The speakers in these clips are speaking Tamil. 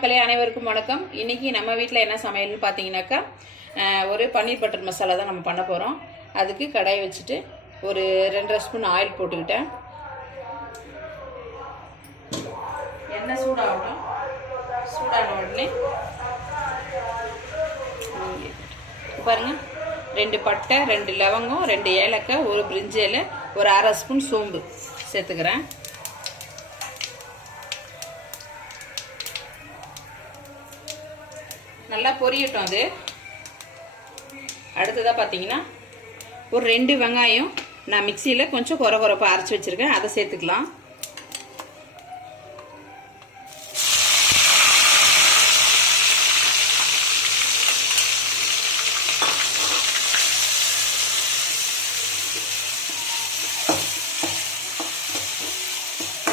மக்களே அனைவருக்கும் வணக்கம். இன்னைக்கு நம்ம வீட்டில் என்ன சமையல்னு பார்த்தீங்கன்னாக்கா ஒரு பன்னீர் பட்டர் மசாலா தான் நம்ம பண்ண போகிறோம். அதுக்கு கடாய் வச்சுட்டு ஒரு 2 ஸ்பூன் ஆயில் போட்டுக்கிட்டேன். எண்ணெய் சூடாகட்டும். சூடான உடனே பாருங்கள், 2 பட்டை, 2 லவங்கம், 2 ஏலக்காய், ஒரு பிரிஞ்சி இலை, ஒரு 1/2 ஸ்பூன் சோம்பு சேர்த்துக்கிறேன். நல்லா பொரியட்டும். அது அடுத்ததாக பார்த்தீங்கன்னா ஒரு 2 வெங்காயம் நான் மிக்சியில் கொஞ்சம் கொரப்பாக அரைச்சி வச்சுருக்கேன், அதை சேர்த்துக்கலாம்.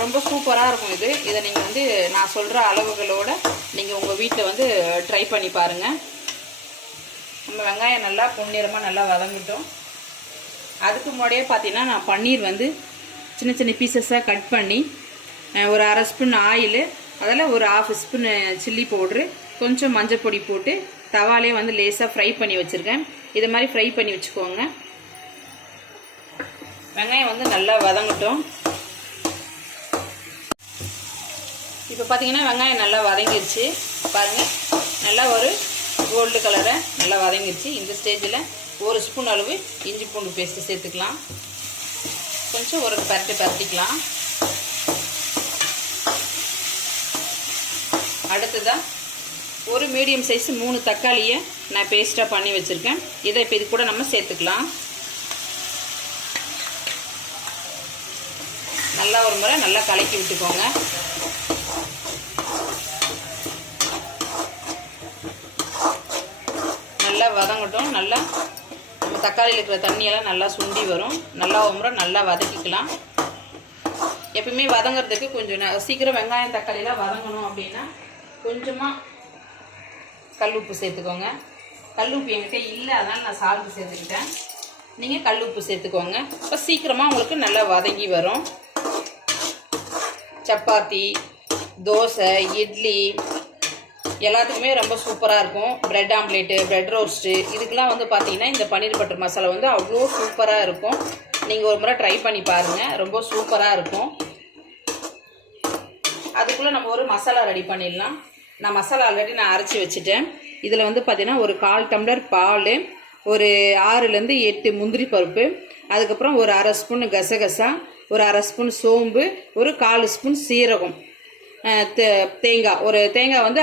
ரொம்ப சூப்பராக இருக்கும் இது. இதை நீங்கள் வந்து நான் சொல்கிற அளவுகளோடு நீங்கள் உங்கள் வீட்டில் வந்து ட்ரை பண்ணி பாருங்கள். நம்ம வெங்காயம் நல்லா பொன்னிறமாக நல்லா வதங்கிட்டோம். அதுக்கு முன்னாடியே பார்த்தீங்கன்னா நான் பன்னீர் வந்து சின்ன சின்ன பீசஸாக கட் பண்ணி ஒரு 1/2 ஸ்பூன் ஆயில், அதில் ஒரு 1/2 ஸ்பூன் சில்லி பவுட்ரு, கொஞ்சம் மஞ்சள் பொடி போட்டு தவாலே வந்து லேசாக ஃப்ரை பண்ணி வச்சுருக்கேன். இது மாதிரி ஃப்ரை பண்ணி வச்சுக்கோங்க. வெங்காயம் வந்து நல்லா வதங்கட்டும். இப்போ பார்த்தீங்கன்னா வெங்காயம் நல்லா வதங்கிடுச்சு பாருங்கள். நல்லா ஒரு கோல்டு கலரை நல்லா வதங்கிடுச்சு. இந்த ஸ்டேஜில் 1 ஸ்பூன் அளவு இஞ்சி பூண்டு பேஸ்ட்டு சேர்த்துக்கலாம். கொஞ்சம் ஒரு பரட்டிக்கலாம். அடுத்ததாக ஒரு மீடியம் சைஸ் 3 தக்காளியை நான் பேஸ்ட்டாக பண்ணி வச்சுருக்கேன். இதை இப்போ இது கூட நம்ம சேர்த்துக்கலாம். நல்லா ஒரு முறை நல்லா கலக்கி விட்டுக்கோங்க. நல்லா வதங்கட்டும். நல்லா நம்ம தக்காளியில் இருக்கிற தண்ணியெல்லாம் நல்லா சுண்டி வரும். நல்லா ஒரு முறை நல்லா வதக்கிக்கலாம். எப்பவுமே வதங்கிறதுக்கு கொஞ்சம் சீக்கிரம் வெங்காயம் தக்காளியெல்லாம் வதங்கணும் அப்படின்னா கொஞ்சமாக கல் உப்பு சேர்த்துக்கோங்க. கல் உப்பு என்கிட்ட இல்லை, அதனால் நான் சால்ட்டு சேர்த்துக்கிட்டேன். நீங்கள் கல் உப்பு சேர்த்துக்கோங்க. இப்போ சீக்கிரமாக உங்களுக்கு நல்லா வதங்கி வரும். சப்பாத்தி, தோசை, இட்லி எல்லாத்துக்குமே ரொம்ப சூப்பராக இருக்கும். பிரெட் ஆம்லேட்டு, பிரெட் ரோஸ்ட்டு, இதுக்கெலாம் வந்து பார்த்தீங்கன்னா இந்த பன்னீர் பட்டர் மசாலா வந்து அவ்வளோ சூப்பராக இருக்கும். நீங்கள் ஒரு முறை ட்ரை பண்ணி பாருங்கள், ரொம்ப சூப்பராக இருக்கும். அதுக்குள்ளே நம்ம ஒரு மசாலா ரெடி பண்ணிடலாம். நான் மசாலா ஆல்ரெடி நான் அரைச்சி வச்சுட்டேன். இதில் வந்து பார்த்தீங்கன்னா ஒரு 1/4 டம்ளர் பால், ஒரு 6லேருந்து 8 முந்திரி பருப்பு, அதுக்கப்புறம் ஒரு 1/2 ஸ்பூன் கசகசா, ஒரு 1/2 ஸ்பூன் சோம்பு, ஒரு 1/4 ஸ்பூன் சீரகம், தேங்காய், ஒரு தேங்காய் வந்து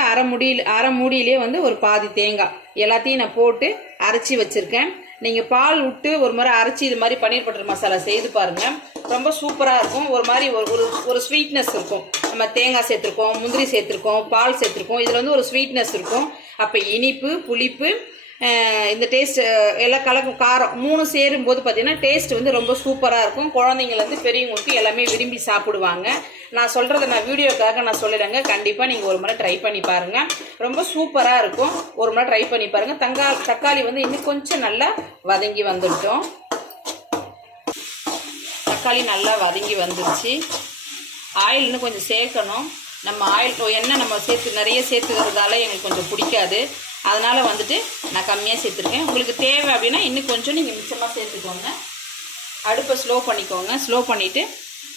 அரை மூடியிலே வந்து ஒரு பாதி தேங்காய், எல்லாத்தையும் நான் போட்டு அரைச்சி வச்சுருக்கேன். நீங்கள் பால் விட்டு ஒரு முறை அரைச்சி இது மாதிரி பன்னீர் பட்டர் மசாலா செய்து பாருங்கள். ரொம்ப சூப்பராக இருக்கும். ஒரு மாதிரி ஒரு ஸ்வீட்னஸ் இருக்கும். நம்ம தேங்காய் சேர்த்துருக்கோம், முந்திரி சேர்த்துருக்கோம், பால் சேர்த்துருக்கோம். இதில் வந்து ஒரு ஸ்வீட்னஸ் இருக்கும். அப்போ இனிப்பு, புளிப்பு, இந்த டேஸ்ட் எல்லாம் கலக்கும், காரம் 3 சேரும்போது பார்த்தீங்கன்னா டேஸ்ட் வந்து ரொம்ப சூப்பராக இருக்கும். குழந்தைங்கலேருந்து பெரியவங்களுக்கு எல்லாமே விரும்பி சாப்பிடுவாங்க. நான் சொல்கிறத நான் வீடியோக்காக நான் சொல்லிடுறேங்க. கண்டிப்பாக நீங்கள் ஒரு முறை ட்ரை பண்ணி பாருங்கள். ரொம்ப சூப்பராக இருக்கும். ஒரு முறை ட்ரை பண்ணி பாருங்கள். தக்காளி வந்து இன்னும் கொஞ்சம் நல்லா வதங்கி வந்துட்டோம். தக்காளி நல்லா வதங்கி வந்துருச்சு. ஆயில் இன்னும் கொஞ்சம் சேர்க்கணும். நம்ம ஆயில் எண்ணெய் நம்ம நிறைய சேர்த்துக்கிறதால எங்களுக்கு கொஞ்சம் பிடிக்காது. அதனால் வந்துட்டு நான் கம்மியாக சேர்த்துருக்கேன். உங்களுக்கு தேவை அப்படின்னா இன்னும் கொஞ்சம் நீங்கள் மிச்சமாக சேர்த்துக்கோங்க. அடுப்பை ஸ்லோ பண்ணிக்கோங்க. ஸ்லோ பண்ணிவிட்டு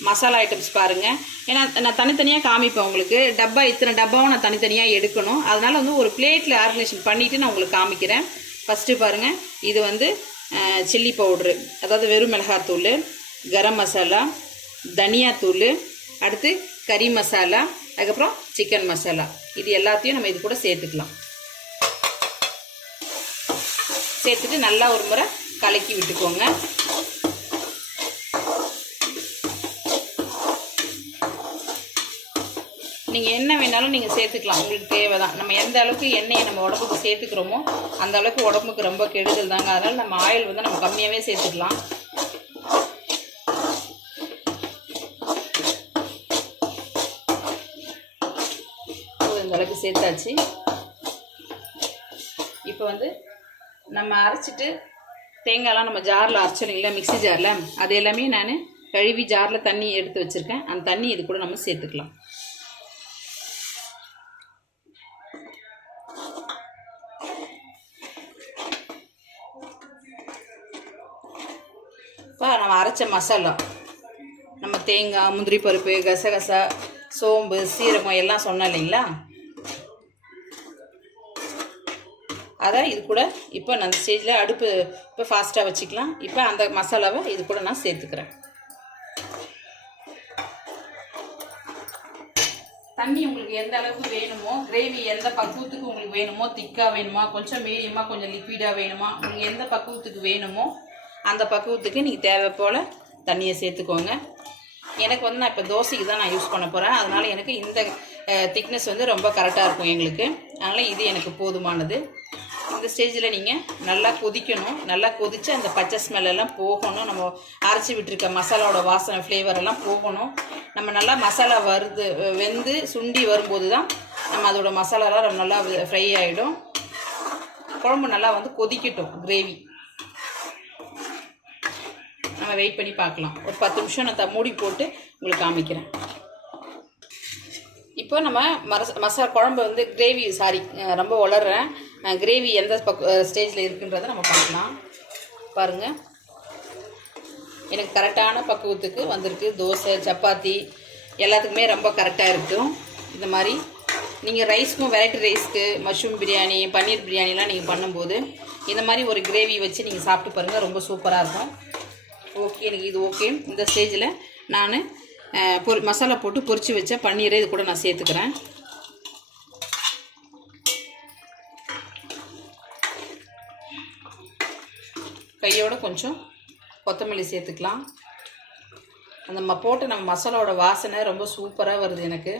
மசாலா ஐட்டம்ஸ் பாருங்கள். ஏன்னா நான் தனித்தனியாக காமிப்பேன் உங்களுக்கு. இத்தனை டப்பாவும் நான் தனித்தனியாக எடுக்கணும். அதனால் வந்து ஒரு பிளேட்டில் ஆர்கனைசேஷன் பண்ணிவிட்டு நான் உங்களுக்கு காமிக்கிறேன். ஃபஸ்ட்டு பாருங்கள், இது வந்து சில்லி பவுட்ரு, அதாவது வெறும் மிளகாத்தூள், கரம் மசாலா, தனியாத்தூள், அடுத்து கறி மசாலா, அதுக்கப்புறம் சிக்கன் மசாலா. இது எல்லாத்தையும் நம்ம இது கூட சேர்த்துக்கலாம். சேர்த்துட்டு நல்லா ஒரு முறை கலக்கி விட்டுக்கோங்க. நீங்கள் என்ன வேணாலும் நீங்கள் சேர்த்துக்கலாம், உங்களுக்கு தேவை தான். நம்ம எந்த அளவுக்கு எண்ணெயை நம்ம உடம்புக்கு சேர்த்துக்கிறோமோ அந்த அளவுக்கு உடம்புக்கு ரொம்ப கெடுதல் தாங்க. அதனால் நம்ம ஆயில் வந்து நம்ம கம்மியாகவே சேர்த்துக்கலாம். இந்த அளவுக்கு சேர்த்தாச்சு. இப்போ வந்து நம்ம அரைச்சிட்டு தேங்காய்லாம் நம்ம ஜாரில் அரைச்சிருங்களா, மிக்ஸி ஜாரில், அது எல்லாமே நான் கழுவி ஜாரில் தண்ணி எடுத்து வச்சுருக்கேன். அந்த தண்ணி இது கூட நம்ம சேர்த்துக்கலாம். இப்போ நம்ம அரைச்ச மசாலா, நம்ம தேங்காய், முந்திரி பருப்பு, கசகசா, சோம்பு, சீரகம் எல்லாம் சொன்னோம் இல்லைங்களா, அதை இது கூட இப்போ நான் அந்த ஸ்டேஜில் அடுப்பு இப்போ ஃபாஸ்ட்டாக வச்சுக்கலாம். இப்போ அந்த மசாலாவை இது கூட நான் சேர்த்துக்கிறேன். தண்ணி உங்களுக்கு எந்த அளவுக்கு வேணுமோ, கிரேவி எந்த பக்குவத்துக்கு உங்களுக்கு வேணுமோ, திக்காக வேணுமா, கொஞ்சம் மீடியமாக, கொஞ்சம் லிக்விடாக வேணுமா, உங்களுக்கு எந்த பக்குவத்துக்கு வேணுமோ அந்த பக்குவத்துக்கு நீங்கள் தேவை போல் தண்ணியை சேர்த்துக்கோங்க. எனக்கு வந்து நான் இப்போ தோசைக்கு தான் நான் யூஸ் பண்ண போகிறேன். அதனால் எனக்கு இந்த திக்னஸ் வந்து ரொம்ப கரெக்டாக இருக்கும் எங்களுக்கு. அதனால் இது எனக்கு போதுமானது. இந்த ஸ்டேஜில் நீங்கள் நல்லா கொதிக்கணும். நல்லா கொதித்து அந்த பச்சை ஸ்மெல்லாம் போகணும். நம்ம அரைச்சி விட்டுருக்க மசாலாவோட வாசனை ஃப்ளேவரெல்லாம் போகணும். நம்ம நல்லா மசாலா வெந்து சுண்டி வரும்போது தான் நம்ம அதோட மசாலாலாம் நல்லா ஃப்ரை ஆகிடும். குழம்பு நல்லா வந்து கொதிக்கட்டும். கிரேவி நம்ம வெயிட் பண்ணி பார்க்கலாம். ஒரு 10 நிமிஷம் நான் மூடி போட்டு உங்களுக்கு காமிக்கிறேன். இப்போ நம்ம மசாலா குழம்பு வந்து கிரேவி ரொம்ப வளர்றேன். கிரேவி எந்த ஸ்டேஜில் இருக்குன்றதை நம்ம பார்க்கலாம். பாருங்கள், எனக்கு கரெக்டான பக்குவத்துக்கு வந்திருக்கு. தோசை, சப்பாத்தி எல்லாத்துக்குமே ரொம்ப கரெக்டாக இருக்கும். இந்த மாதிரி நீங்கள் ரைஸ்க்கும், வெரைட்டி ரைஸ்க்கு, மஷ்ரூம் பிரியாணி, பன்னீர் பிரியாணிலாம் நீங்கள் பண்ணும்போது இந்த மாதிரி ஒரு கிரேவி வச்சு நீங்கள் சாப்பிட்டு பாருங்கள். ரொம்ப சூப்பராக இருக்கும். ஓகே, எனக்கு இது ஓகே. இந்த ஸ்டேஜில் நான் மசாலா போட்டு பொரிச்சு வச்ச பன்னீரை இது கூட நான் சேர்த்துக்கிறேன். கையோட கொஞ்சம் கொத்தமல்லி சேர்த்துக்கலாம். அந்த போட்டு நம்ம மசாலாவோட வாசனை ரொம்ப சூப்பராக வருது. எனக்கு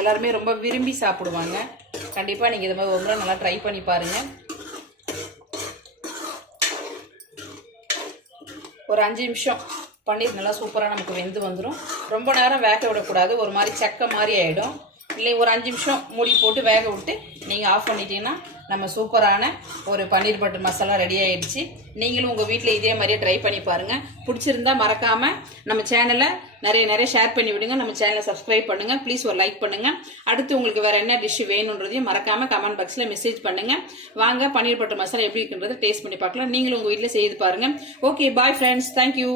எல்லாருமே ரொம்ப விரும்பி சாப்பிடுவாங்க. கண்டிப்பாக நீங்கள் இது மாதிரி ஒரு முறை நல்லா ட்ரை பண்ணி பாருங்கள். ஒரு 5 நிமிஷம் பன்னீர் நல்லா சூப்பராக நமக்கு வெந்து வந்துடும். ரொம்ப நேரம் வேக விடக்கூடாது, ஒரு மாதிரி சக்கை மாதிரி ஆகிடும். இல்லை, ஒரு 5 நிமிஷம் மூடி போட்டு வேக விட்டு நீங்கள் ஆஃப் பண்ணிட்டீங்கன்னா நம்ம சூப்பரான ஒரு பன்னீர் பட்டர் மசாலா ரெடி ஆகிடுச்சு. நீங்களும் உங்கள் வீட்டில் இதே மாதிரியே ட்ரை பண்ணி பாருங்கள். பிடிச்சிருந்தா மறக்காமல் நம்ம சேனலை நிறைய ஷேர் பண்ணி விடுங்க. நம்ம சேனலை சப்ஸ்கிரைப் பண்ணுங்கள். ப்ளீஸ் ஒரு லைக் பண்ணுங்கள். அடுத்து உங்களுக்கு வேறு என்ன டிஷ் வேணுன்றதையும் மறக்காமல் கமெண்ட் பாக்ஸில் மெசேஜ் பண்ணுங்கள். வாங்க பன்னீர் பட்டர் மசாலா எப்படி இருக்குன்றதை டேஸ்ட் பண்ணி பார்க்கலாம். நீங்களும் உங்கள் வீட்டில் செய்து பாருங்கள். Okay, bye friends. தேங்க்யூ.